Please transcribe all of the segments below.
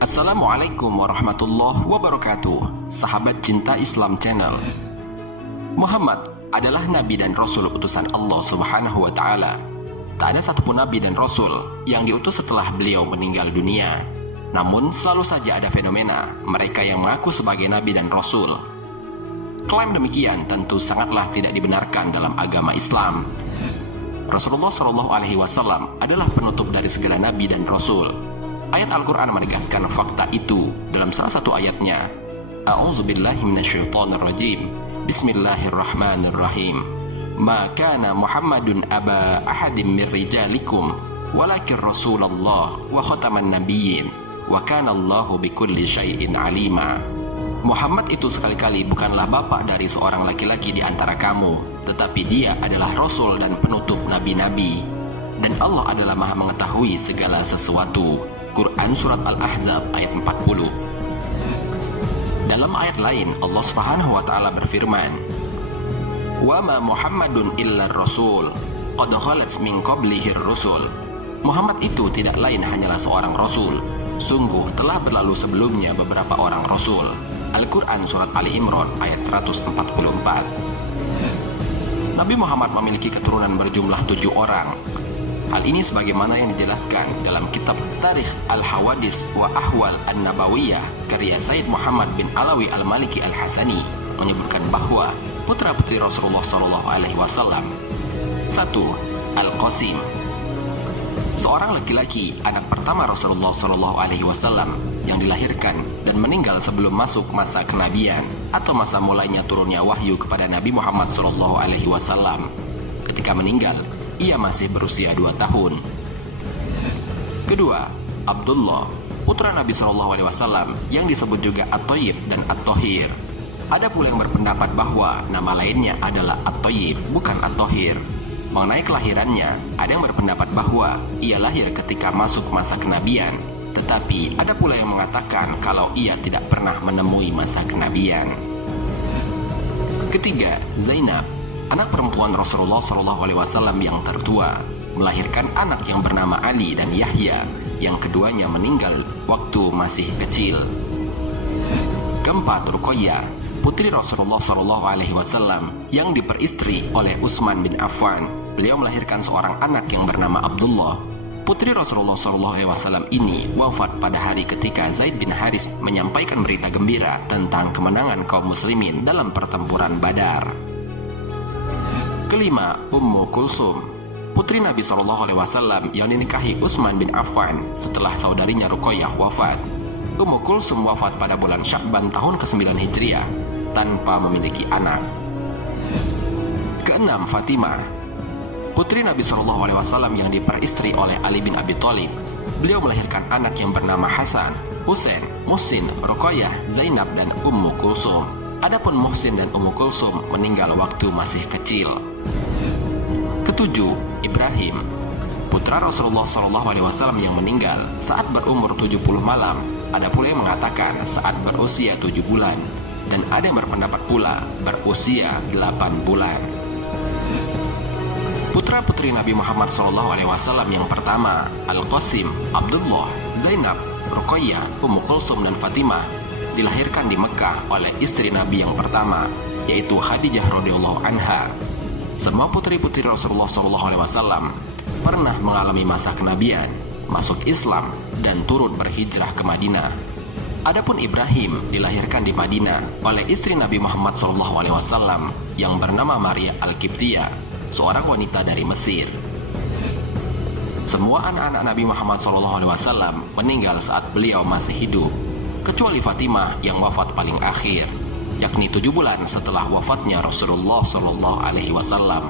Assalamualaikum warahmatullahi wabarakatuh. Sahabat Cinta Islam Channel. Muhammad adalah nabi dan rasul utusan Allah Subhanahu wa taala. Tak ada satupun nabi dan rasul yang diutus setelah beliau meninggal dunia. Namun selalu saja ada fenomena mereka yang mengaku sebagai nabi dan rasul. Klaim demikian tentu sangatlah tidak dibenarkan dalam agama Islam. Rasulullah SAW adalah penutup dari segala nabi dan rasul. Ayat Al-Quran menegaskan fakta itu dalam salah satu ayatnya. A'udzubillahi minasyaitonirrajim. Bismillahirrahmanirrahim. Ma kana Muhammadun aba ahadim min rijalikum walakin Rasulullah wa khataman nabiyyin wa kana Allahu bikulli syai'in alima. Muhammad itu sekali-kali bukanlah bapak dari seorang laki-laki di antara kamu, tetapi dia adalah rasul dan penutup nabi-nabi, dan Allah adalah Maha mengetahui segala sesuatu. Quran Surat Al-Ahzab ayat 40. Dalam ayat lain Allah Subhanahu wa taala berfirman, "Wa ma Muhammadun illa rasul qad khalat min qablihi rusul." Muhammad itu tidak lain hanyalah seorang rasul. Sungguh telah berlalu sebelumnya beberapa orang rasul. Al-Quran Surat Ali Imran ayat 144. Nabi Muhammad memiliki keturunan berjumlah 7 orang. Hal ini sebagaimana yang dijelaskan dalam kitab Tarikh Al-Hawadis wa Ahwal An-Nabawiyah karya Sayyid Muhammad bin Alawi Al-Maliki Al-Hasani menyebutkan bahwa putra-putri Rasulullah SAW. 1. Al-Qasim, seorang laki-laki, anak pertama Rasulullah SAW yang dilahirkan dan meninggal sebelum masuk masa kenabian atau masa mulainya turunnya wahyu kepada Nabi Muhammad SAW. Ketika meninggal, ia masih berusia 2 tahun. Kedua, Abdullah, putra Nabi SAW yang disebut juga At-Thayyib dan At-Thahir. Ada pula yang berpendapat bahwa nama lainnya adalah At-Thayyib, bukan At-Thahir. Mengenai kelahirannya, ada yang berpendapat bahwa ia lahir ketika masuk masa kenabian, tetapi ada pula yang mengatakan kalau ia tidak pernah menemui masa kenabian. Ketiga, Zainab, anak perempuan Rasulullah SAW yang tertua, melahirkan anak yang bernama Ali dan Yahya, yang keduanya meninggal waktu masih kecil. Keempat, Ruqayyah, putri Rasulullah SAW yang diperistri oleh Utsman bin Affan. Beliau melahirkan seorang anak yang bernama Abdullah. Putri Rasulullah SAW ini wafat pada hari ketika Zaid bin Haris menyampaikan berita gembira tentang kemenangan kaum muslimin dalam pertempuran Badar. Kelima, Ummu Kulsum, putri Nabi SAW yang dinikahi Utsman bin Affan setelah saudarinya Ruqayyah wafat. Ummu Kulsum wafat pada bulan Sya'ban tahun ke-9 Hijriah tanpa memiliki anak. Keenam, Fatimah, putri Nabi SAW yang diperistri oleh Ali bin Abi Thalib. Beliau melahirkan anak yang bernama Hasan, Husain, Muhsin, Ruqayyah, Zainab, dan Ummu Kulsum. Adapun Muhsin dan Ummu Kulsum meninggal waktu masih kecil. Ketujuh, Ibrahim, putra Rasulullah SAW yang meninggal saat berumur 70 malam. Ada pula yang mengatakan saat berusia 7 bulan, dan ada yang berpendapat pula berusia 8 bulan. Putra-putri Nabi Muhammad SAW yang pertama, Al-Qasim, Abdullah, Zainab, Ruqayyah, Ummu Kulsum, dan Fatimah, dilahirkan di Mekah oleh istri Nabi yang pertama, yaitu Khadijah radhiyallahu anha. Semua putri-putri Rasulullah SAW pernah mengalami masa kenabian, masuk Islam, dan turut berhijrah ke Madinah. Adapun Ibrahim dilahirkan di Madinah oleh istri Nabi Muhammad SAW yang bernama Maria Al-Qibtiyah, seorang wanita dari Mesir. Semua anak-anak Nabi Muhammad SAW meninggal saat beliau masih hidup, kecuali Fatimah yang wafat paling akhir, yakni 7 bulan setelah wafatnya Rasulullah SAW.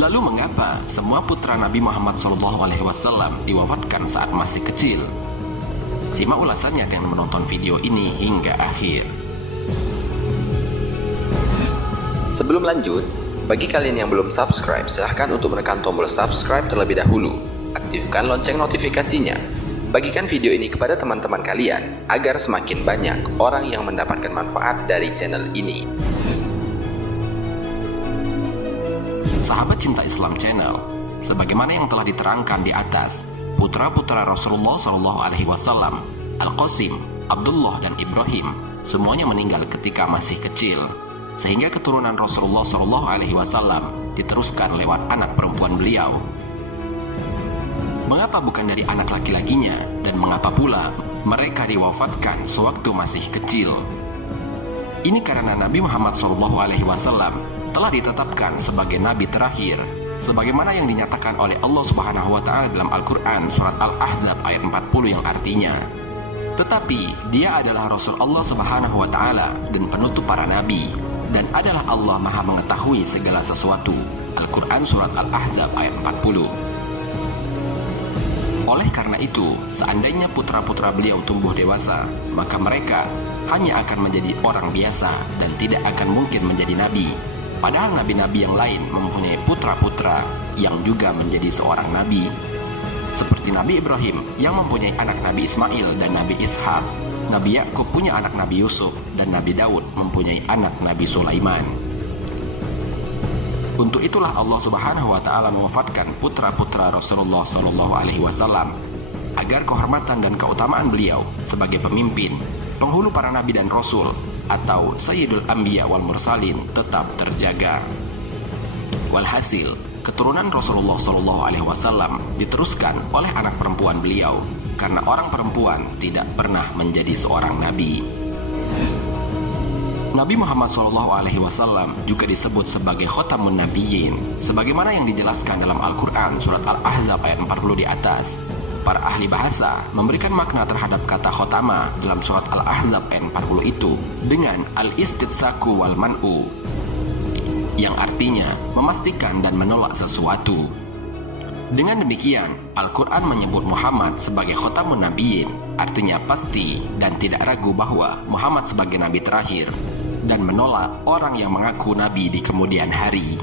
Lalu mengapa semua putra Nabi Muhammad SAW diwafatkan saat masih kecil? Simak ulasannya dengan menonton video ini hingga akhir. Sebelum lanjut, bagi kalian yang belum subscribe, silahkan untuk menekan tombol subscribe terlebih dahulu. Aktifkan lonceng notifikasinya. Bagikan video ini kepada teman-teman kalian agar semakin banyak orang yang mendapatkan manfaat dari channel ini. Sahabat Cinta Islam Channel, sebagaimana yang telah diterangkan di atas, putra-putra Rasulullah SAW, Al-Qasim, Abdullah dan Ibrahim, semuanya meninggal ketika masih kecil, sehingga keturunan Rasulullah SAW diteruskan lewat anak perempuan beliau. Mengapa bukan dari anak laki-lakinya, dan mengapa pula mereka diwafatkan sewaktu masih kecil? Ini karena Nabi Muhammad SAW telah ditetapkan sebagai Nabi terakhir, sebagaimana yang dinyatakan oleh Allah Subhanahu wa Ta'ala dalam Al-Quran surat Al-Ahzab ayat 40 yang artinya, tetapi dia adalah Rasul Allah Subhanahu wa Ta'ala dan penutup para nabi, dan adalah Allah Maha mengetahui segala sesuatu. Al-Quran surat Al-Ahzab ayat 40. Oleh karena itu, seandainya putra-putra beliau tumbuh dewasa, maka mereka hanya akan menjadi orang biasa dan tidak akan mungkin menjadi nabi. Padahal nabi-nabi yang lain mempunyai putra-putra yang juga menjadi seorang nabi. Seperti Nabi Ibrahim yang mempunyai anak Nabi Ismail dan Nabi Ishak, Nabi Yakub punya anak Nabi Yusuf, dan Nabi Daud mempunyai anak Nabi Sulaiman. Untuk itulah Allah Subhanahu wa Ta'ala mewafatkan putra-putra Rasulullah SAW agar kehormatan dan keutamaan beliau sebagai pemimpin, penghulu para nabi dan rasul, atau Sayyidul Anbiya wal Mursalin tetap terjaga. Walhasil, keturunan Rasulullah SAW diteruskan oleh anak perempuan beliau, karena orang perempuan tidak pernah menjadi seorang nabi. Nabi Muhammad SAW juga disebut sebagai Khotamun Nabiyyin, sebagaimana yang dijelaskan dalam Al-Quran surat Al-Ahzab ayat 40 di atas. Para ahli bahasa memberikan makna terhadap kata khotama dalam surat Al-Ahzab ayat 40 itu dengan al-istidsaku wal man'u, yang artinya memastikan dan menolak sesuatu. Dengan demikian, Al-Quran menyebut Muhammad sebagai Khotamun Nabiyyin, artinya pasti dan tidak ragu bahwa Muhammad sebagai nabi terakhir, dan menolak orang yang mengaku nabi di kemudian hari.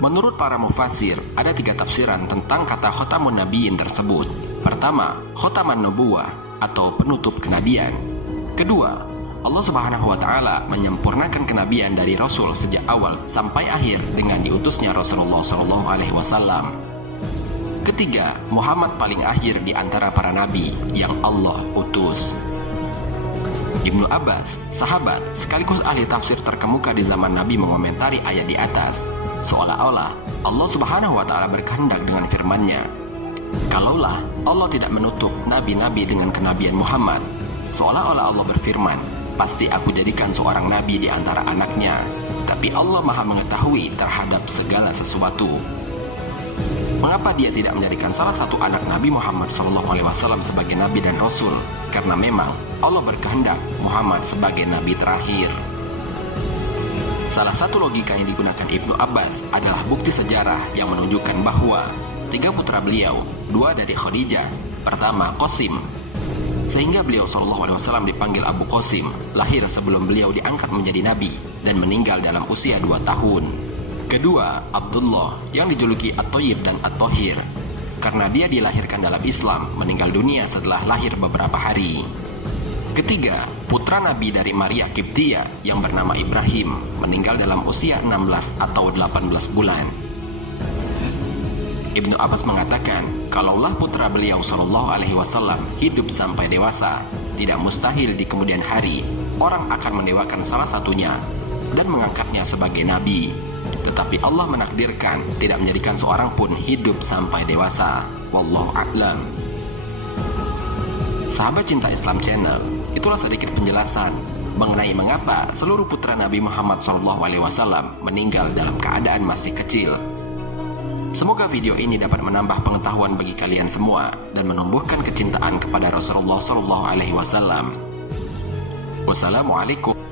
Menurut para mufassir, ada 3 tafsiran tentang kata Khotamun Nabiyyin tersebut. Pertama, Khotaman Nubuwah atau penutup kenabian. Kedua, Allah Subhanahu wa Ta'ala menyempurnakan kenabian dari Rasul sejak awal sampai akhir dengan diutusnya Rasulullah SAW. Ketiga, Muhammad paling akhir di antara para nabi yang Allah utus. Ibnu Abbas, sahabat sekaligus ahli tafsir terkemuka di zaman Nabi, mengomentari ayat di atas, seolah-olah Allah Subhanahu wa Ta'ala berkehendak dengan firman-Nya, kalaulah Allah tidak menutup nabi-nabi dengan kenabian Muhammad, seolah-olah Allah berfirman, pasti aku jadikan seorang nabi di antara anaknya. Tapi Allah Maha mengetahui terhadap segala sesuatu. Mengapa dia tidak menjadikan salah satu anak Nabi Muhammad SAW sebagai nabi dan rasul? Karena memang Allah berkehendak Muhammad sebagai nabi terakhir. Salah satu logika yang digunakan Ibnu Abbas adalah bukti sejarah yang menunjukkan bahwa 3 putra beliau, 2 dari Khadijah, pertama Qasim, sehingga beliau SAW dipanggil Abu Qasim, lahir sebelum beliau diangkat menjadi nabi dan meninggal dalam usia 2 tahun. Kedua, Abdullah yang dijuluki At-Thayyib dan At-Thahir, karena dia dilahirkan dalam Islam, meninggal dunia setelah lahir beberapa hari. Ketiga, putra Nabi dari Maria Qibtiyah yang bernama Ibrahim, meninggal dalam usia 16 atau 18 bulan. Ibnu Abbas mengatakan, kalaulah putra beliau SAW hidup sampai dewasa, tidak mustahil di kemudian hari orang akan mendewakan salah satunya dan mengangkatnya sebagai nabi. Tetapi Allah menakdirkan tidak menjadikan seorang pun hidup sampai dewasa. Wallahu a'lam. Sahabat Cinta Islam Channel, itulah sedikit penjelasan mengenai mengapa seluruh putra Nabi Muhammad SAW meninggal dalam keadaan masih kecil. Semoga video ini dapat menambah pengetahuan bagi kalian semua dan menumbuhkan kecintaan kepada Rasulullah SAW. Wassalamualaikum.